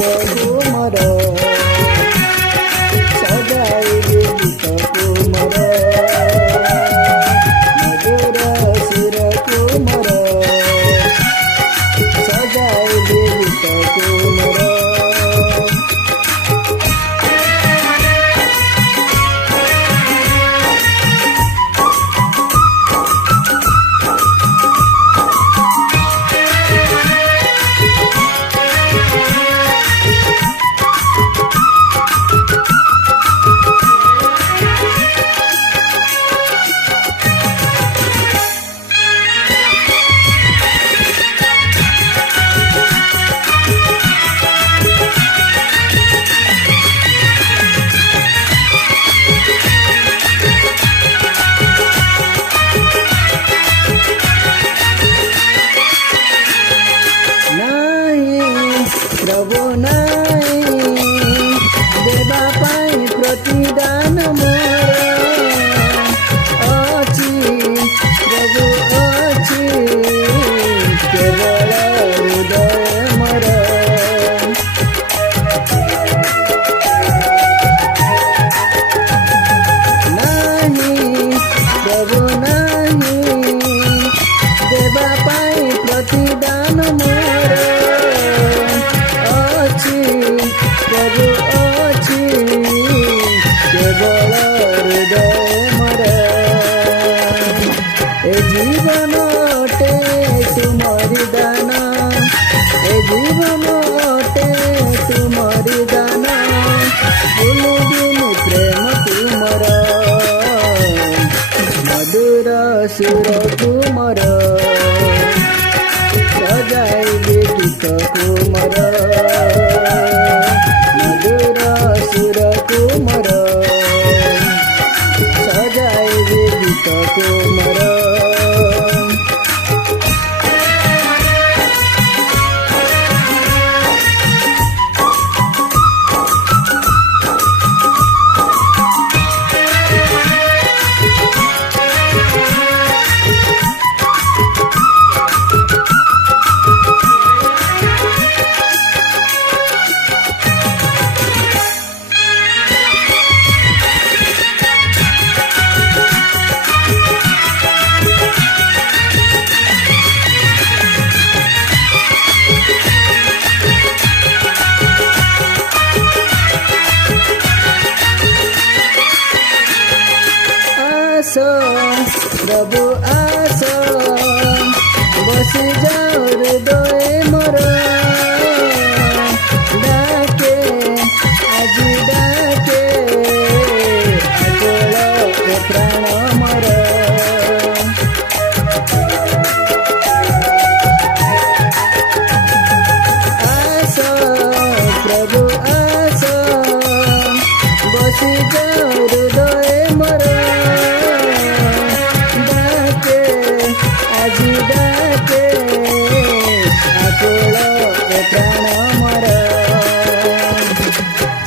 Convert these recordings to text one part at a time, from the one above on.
କୁମର ସଜାଇବି ଗୀତ କୁମର ମଧୁର ସୁର କୁମର ସଜାଇବି ଗୀତ କୁମର। प्रभु नाई देवा पाई प्रतिदान मोर अछि प्रभु अछि केवल हृदय मोर। नाही प्रभु नाही देवा पाई प्रतिदान मोर प्रभु अछि केवल हृदय मोर। ए जीवन अटे तुमरि दान ए जीवन अटे तुमरि दान बुलुबिनु प्रेम तुमर मधुर सुर तुमर सजाइबि गीत तुमर कुमर सजाइबि गीत कुमर। प्रभु आस बसी जाओ हृदय मोर डाके आज डाके अचल प्राण मोर। आस प्रभु आस बसी जाओ हृदय मोर आज डाके आकुल प्राण मोर।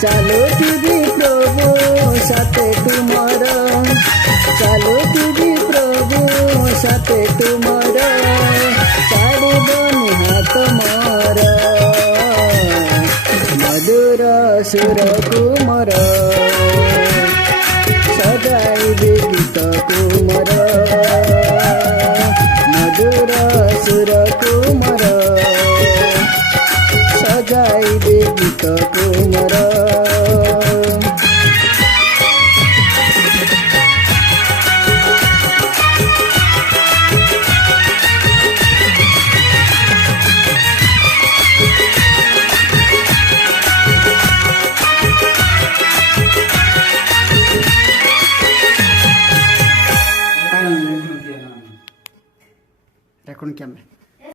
चालो तुझी प्रभु साथे तुमर चालो तुझी प्रभु साथे तुमर छाड़बनि हाथ मोर मधुर सुर कुमर सजाइबि गीत कुमर मधुर सुर कुमर सजाइबि गीत कुमर। Recording camera.